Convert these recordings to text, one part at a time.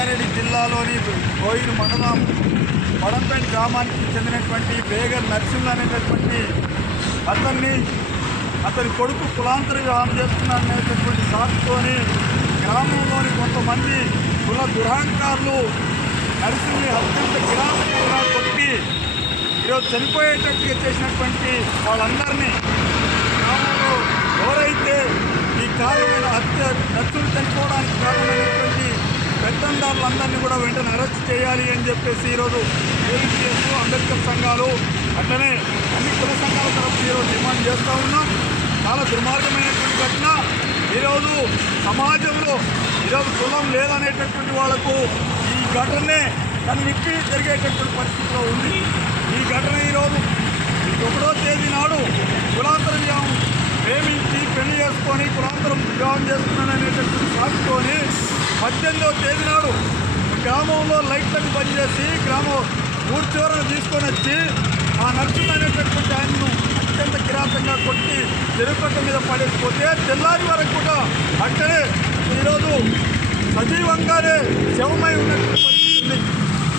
రంగారెడ్డి జిల్లాలోని కోయిలు మండలం పడంపేట గ్రామానికి చెందినటువంటి బేగర్ నర్సింహ్ అనేటటువంటి అతన్ని అతని కొడుకు కులాంతర వివాహం చేస్తున్నారనేటటువంటి సాకుతోని గ్రామంలోని కొంతమంది కుల దురహంకారులు నరసింహని అత్యంత కిరాతకంగా కొట్టి ఈరోజు చనిపోయేటట్టుగా చేసినటువంటి వాళ్ళందరినీ గ్రామంలో ఎవరైతే ఈ కారణమైన హత్య నర్సులు చనిపోవడానికి కారణం పెత్తందారులందరినీ కూడా వెంటనే అరెస్ట్ చేయాలి అని చెప్పేసి ఈరోజు ఏబిసిఎస్ అంబేద్కర్ సంఘాలు అట్లనే అన్ని కుల సంఘాల తరఫున ఈరోజు డిమాండ్ చేస్తూ ఉన్నాం. చాలా దుర్మార్గమైనటువంటి ఘటన. ఈరోజు సమాజంలో ఈరోజు కులం లేదనేటటువంటి వాళ్ళకు ఈ ఘటనే కన్నిప్పి జరిగేటటువంటి పరిస్థితిలో ఉంది. ఈ ఘటన ఈరోజు ఒకటో తేదీ నాడు కులాంతరం వివాహం ప్రేమించి పెళ్ళి చేసుకొని కులాంతరం వివాహం చేసుకున్నాననేటటువంటి పద్దెనిమిదవ తేదీ నాడు గ్రామంలో లైట్లను బంద్ చేసి గ్రామం ఊరి చివరను తీసుకొని వచ్చి ఆ నర్సులు అనేటటువంటి ఆయనను అత్యంత కిరాతంగా కొట్టి చెరుకట్ట మీద పడేసిపోతే తెల్లారి వరకు కూడా అక్కడే ఈరోజు సజీవంగానే శవమై ఉన్నటువంటి పరిస్థితి ఉంది.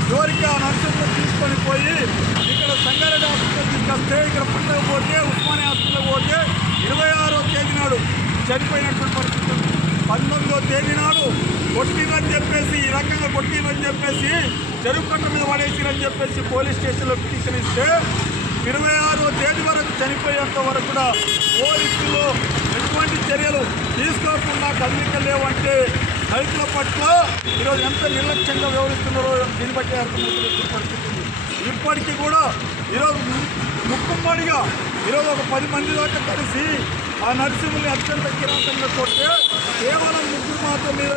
చివరికి ఆ నర్సులను తీసుకొని పోయి ఇక్కడ సంగారెడ్డి హాస్పిటల్ తీసుకొస్తే ఇక్కడ పుట్టకపోతే పోతే ఉస్మానియా హాస్పిటల్ పోతే ఇరవై ఆరో తేదీ నాడు చనిపోయినటువంటి పరిస్థితి ఉంది. పంతొమ్మిదో తేదీ నాడు కొట్టినని చెప్పేసి ఈ రకంగా కొట్టినని చెప్పేసి చెరుకు కట్ట మీద పడేసిరని చెప్పేసి పోలీస్ స్టేషన్లో పిటిషన్ ఇస్తే ఇరవై ఆరో తేదీ వరకు చనిపోయేంత వరకు కూడా పోలీసులు ఎటువంటి చర్యలు తీసుకోకుండా కదలిక రైతుల పట్ల ఈరోజు ఎంత నిర్లక్ష్యంగా వ్యవహరిస్తున్నారో దీన్ని బట్టి అర్థమవుతున్న పరిస్థితి. ఇప్పటికీ కూడా ఈరోజు ముక్కుమ్మడిగా ఈరోజు ఒక పది మంది దాకా కలిసి ఆ నరసింహుల్ని అత్యంత కిరాతంగా కొట్టే కేవలం ముగ్గురు మాత్రమే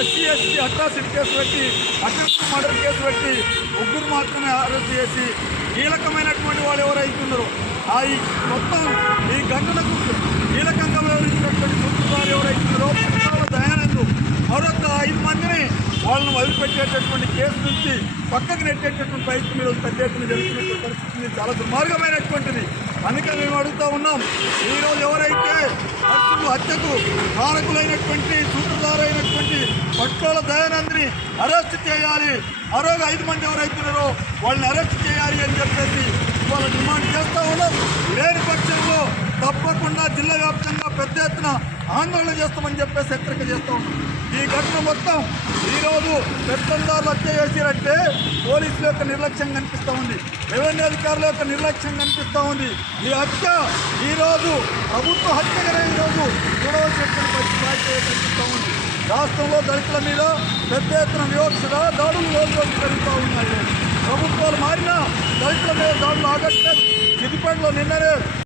ఎస్సీ ఎస్టీ అట్రాసిటీ కేసు పెట్టి అటెంప్ట్ మర్డర్ కేసు పెట్టి ముగ్గురు మాత్రమే అరెస్ట్ చేసి కీలకమైనటువంటి వాళ్ళు ఎవరైతున్నారో ఆ ఈ మొత్తం ఈ గంటల వాళ్ళని వదిలిపెట్టేటటువంటి కేసు నుంచి పక్కకు నెట్టేటటువంటి ప్రయత్నం ఈరోజు పెద్ద ఎత్తున జరుగుతున్నటువంటి పరిస్థితి చాలా దుర్మార్గమైనటువంటిది. అందుకని మేము అడుగుతూ ఉన్నాం ఈరోజు ఎవరైతే నర్సులు హత్యకు కారకులైనటువంటి సూత్రధారైనటువంటి పట్కోల దయానందిని అరెస్ట్ చేయాలి మరొక ఐదు మంది ఎవరైతున్నారో వాళ్ళని అరెస్ట్ చేయాలి అని చెప్పేసి ఇవాళ డిమాండ్ చేస్తూ ఉన్నాం. లేని పక్షంలో తప్పకుండా జిల్లా వ్యాప్తంగా పెద్ద ఎత్తున ఆందోళన చేస్తామని చెప్పేసి హెచ్చరిక చేస్తూ ఉన్నాం. ఈ ఘటన మొత్తం ఈరోజు పెత్తందారులు హత్య చేసినట్టే పోలీసుల యొక్క నిర్లక్ష్యం కనిపిస్తూ ఉంది. రెవెన్యూ అధికారుల యొక్క నిర్లక్ష్యం కనిపిస్తూ ఉంది. ఈ హత్య ఈరోజు ప్రభుత్వ హత్యగానే ఈరోజు గొడవ పరిస్థితి కనిపిస్తూ ఉంది. రాష్ట్రంలో దళితుల మీద పెద్ద ఎత్తున వివక్షత దాడులు రోజు రోజు జరుగుతూ ఉన్నాయి. ప్రభుత్వాలు మారినా దళితుల మీద దాడులు ఆగట్లేదు. సిద్దిపేటలో నిన్ననే